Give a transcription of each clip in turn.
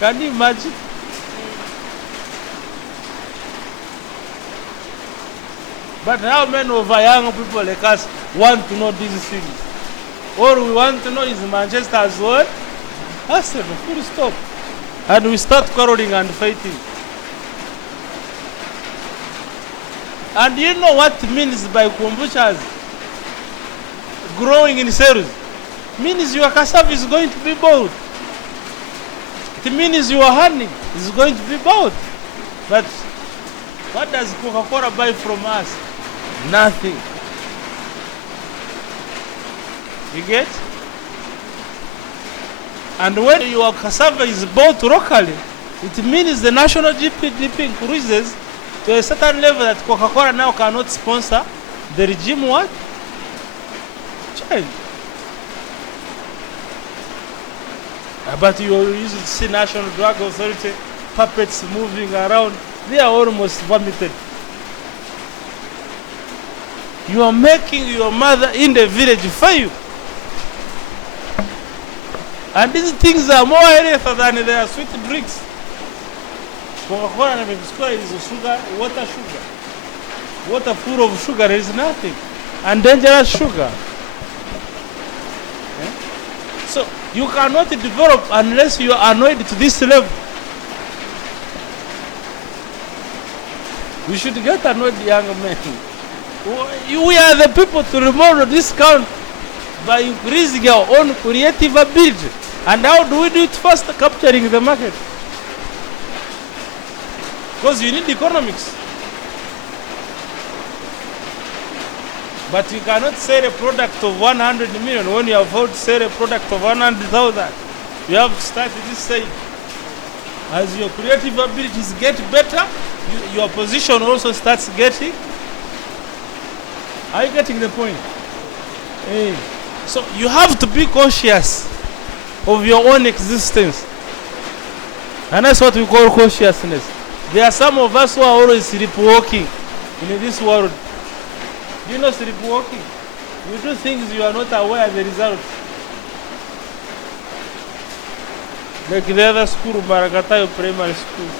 Can you imagine? But how many of our young people like us want to know these things? All we want to know is Manchester as well. Arsenal, full stop. And we start quarreling and fighting. And you know what means by kombuchas growing in cells? Means your cassava is going to be boiled. It means your honey is going to be boiled. But what does Coca-Cola buy from us? Nothing. You get? And when your cassava is bought locally, it means the national GDP increases to a certain level that Coca-Cola now cannot sponsor. The regime what? Change. But you used to see National Drug Authority puppets moving around. They are almost vomited. You are making your mother in the village fail. And these things are more healthier than their sweet drinks. Coca-Cola and Pepsi is sugar, water sugar. Water full of sugar is nothing. And dangerous sugar. Yeah? So you cannot develop unless you are annoyed to this level. We should get annoyed, young men. We are the people to remove discount by increasing our own creative ability. And how do we do it first? Capturing the market. Because you need economics. But you cannot sell a product of 100 million when you have to sell a product of 100,000. You have to start this side. As your creative abilities get better, your position also starts getting. Are you getting the point? Hey. So you have to be conscious of your own existence. And that's what we call consciousness. There are some of us who are always sleepwalking in this world. Do you know sleepwalking? You do things you are not aware of the result. Like the other school, Barakatayo Primary School.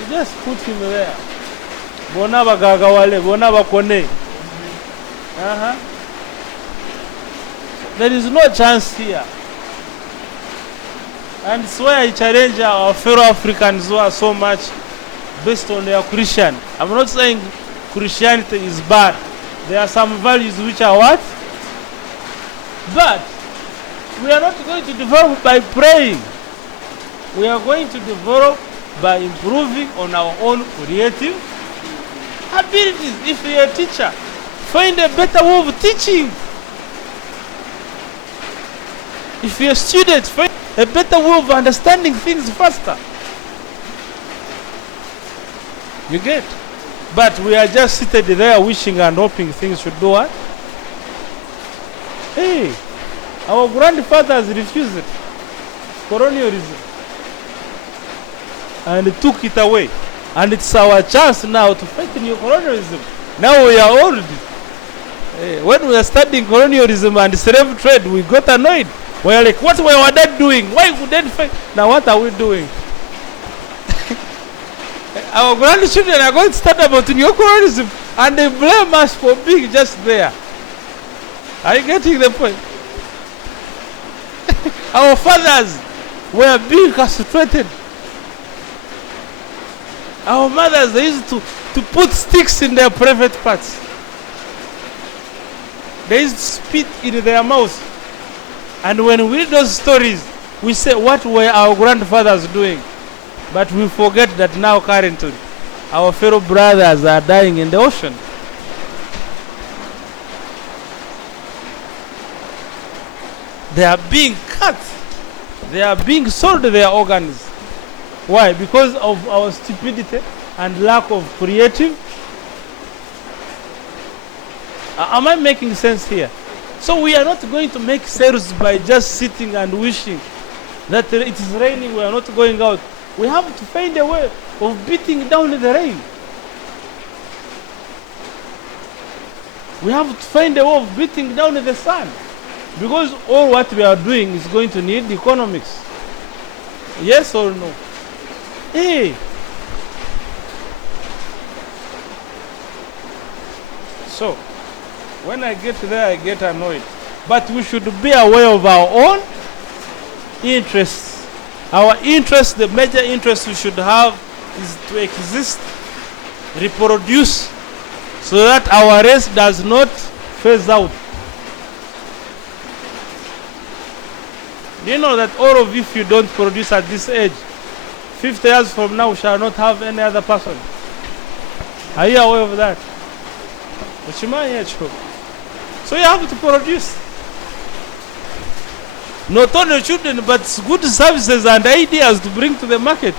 You just put him there. Bonaba Gagawale, Bonaba Kone. There is no chance here. And it's why I challenge our fellow Africans who are so much based on their Christian. I'm not saying Christianity is bad. There are some values which are what? But we are not going to develop by praying. We are going to develop by improving on our own creative abilities. If you're a teacher, find a better way of teaching. If you're a student, find a better way of understanding things faster. You get? But we are just seated there wishing and hoping things should do what? Hey, our grandfathers refused it. Colonialism. And took it away. And it's our chance now to fight neo-colonialism. Now we are old. Hey, when we are studying colonialism and slave trade, we got annoyed. We are like, what were our dad doing? Why would they fight? Now what are we doing? Our grandchildren are going to start about neo-colonialism and they blame us for being just there. Are you getting the point? Our fathers were being castrated. Our mothers, they used to put sticks in their private parts. They used to spit in their mouths. And when we read those stories, we say, what were our grandfathers doing? But we forget that now currently, our fellow brothers are dying in the ocean. They are being cut. They are being sold their organs. Why? Because of our stupidity and lack of creative. Am I making sense here? So we are not going to make sales by just sitting and wishing that it is raining, we are not going out. We have to find a way of beating down the rain. We have to find a way of beating down the sun. Because all what we are doing is going to need economics. Yes or no? Hey. So, when I get there, I get annoyed. But we should be aware of our own interests. Our interest, the major interest we should have is to exist, reproduce, so that our race does not phase out. Do you know that all of you, if you don't produce at this age, 50 years from now, we shall not have any other person? Are you aware of that? So you have to produce. Not only children, but good services and ideas to bring to the market.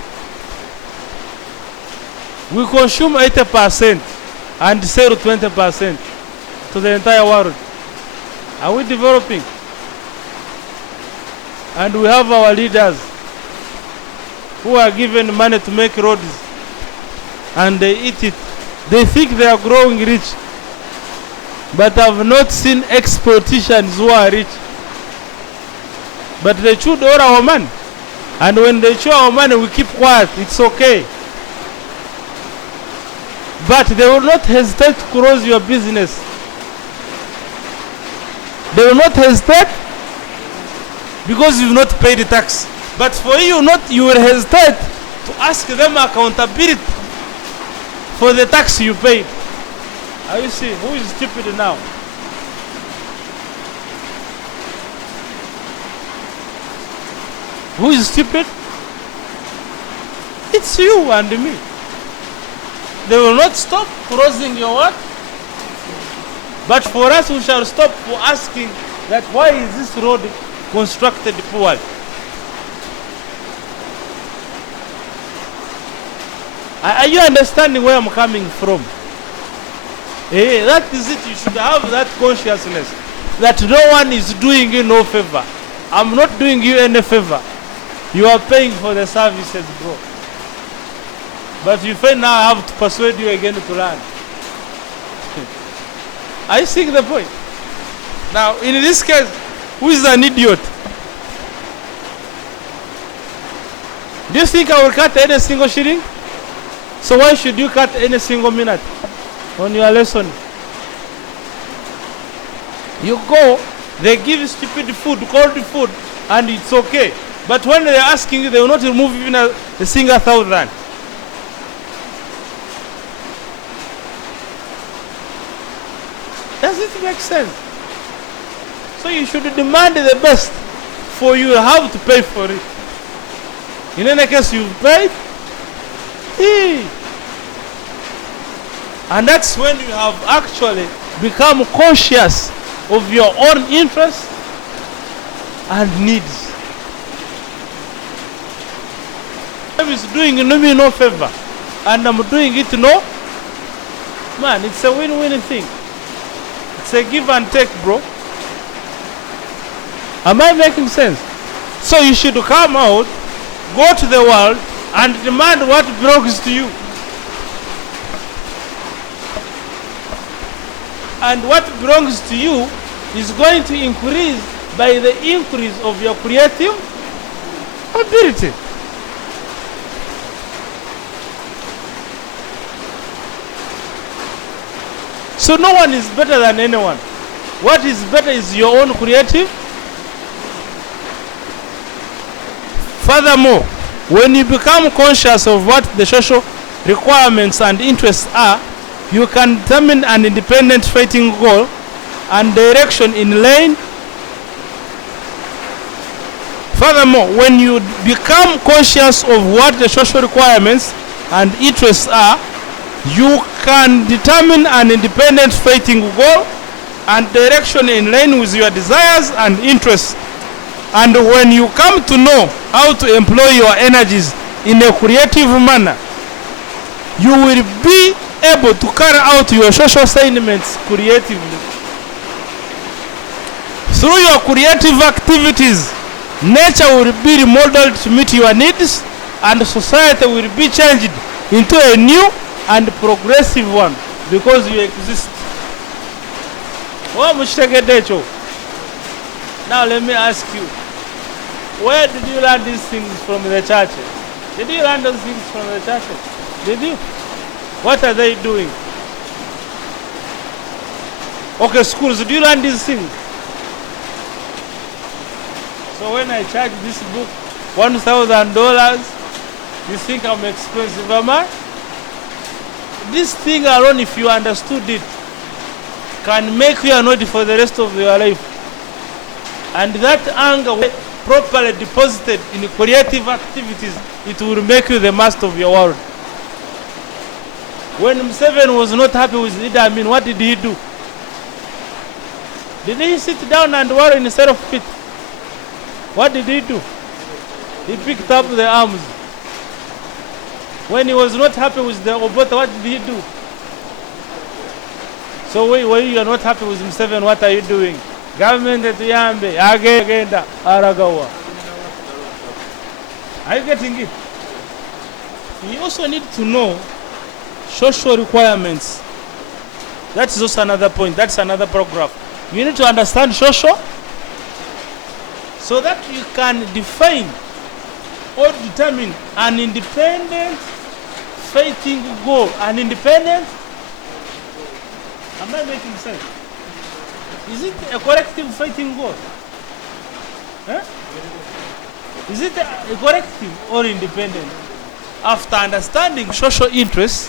We consume 80% and sell 20% to the entire world. Are we developing? And we have our leaders who are given money to make roads and they eat it. They think they are growing rich, but I have not seen ex-politicians who are rich. But they chew all our money. And when they chew our money, we keep quiet. It's okay. But they will not hesitate to close your business. They will not hesitate because you've not paid the tax. But for you not, you will hesitate to ask them accountability for the tax you paid. Are you see who is stupid now? Who is stupid? It's you and me. They will not stop crossing your what? But for us, we shall stop for asking that why is this road constructed poorly? Are you understanding where I'm coming from? That is it. You should have that consciousness that no one is doing you no favor. I'm not doing you any favor. You are paying for the services, bro. But you find now I have to persuade you again to learn. Are you seeing the point? Now, in this case, who is an idiot? Do you think I will cut any single shilling? So why should you cut any single minute on your lesson? You go, they give you stupid food, cold food, and it's okay. But when they're asking you, they will not remove even a single 1,000. Does it make sense? So you should demand the best, for you have to pay for it. In any case, you've paid. And that's when you have actually become conscious of your own interests and needs. I is doing me no favor, and I'm doing it no. Man, it's a win-win thing. It's a give and take, bro. Am I making sense? So you should come out, go to the world, and demand what belongs to you. And what belongs to you is going to increase by the increase of your creative ability. So no one is better than anyone. What is better is your own creative. Furthermore, when you become conscious of what the social requirements and interests are, you can determine an independent fighting goal and direction in line. Furthermore, when you become conscious of what the social requirements and interests are, you can determine an independent fighting goal and direction in line with your desires and interests. And when you come to know how to employ your energies in a creative manner, you will be able to carry out your social assignments creatively. Through your creative activities, nature will be remodeled to meet your needs, and society will be changed into a new and progressive one because you exist. Now let me ask you, Where did you learn these things from the churches? Did you learn those things from the churches? Did you? What are they doing? Okay, schools, do you learn these things? So when I charge this book $1,000, you think I'm expensive, am I? This thing alone, if you understood it, can make you annoyed for the rest of your life. And that anger, properly deposited in creative activities, it will make you the master of your world. When Museveni was not happy with Idi Amin, what did he do? Did he sit down and worry instead of pit? What did he do? He picked up the arms. When he was not happy with the Obote, what did he do? So when you are not happy with Museveni, what are you doing? Government etuyambe agenda aragawa. Are you getting it? You also need to know social requirements. That is also another point. That's another program. You need to understand social so that you can define or determine an independent fighting goal. An independent? Am I making sense? Is it a collective fighting goal? Huh? Is it a collective or independent? After understanding social interests,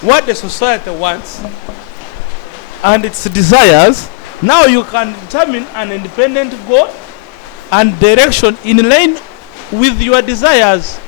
what the society wants, and its desires, now you can determine an independent goal and direction in line with your desires.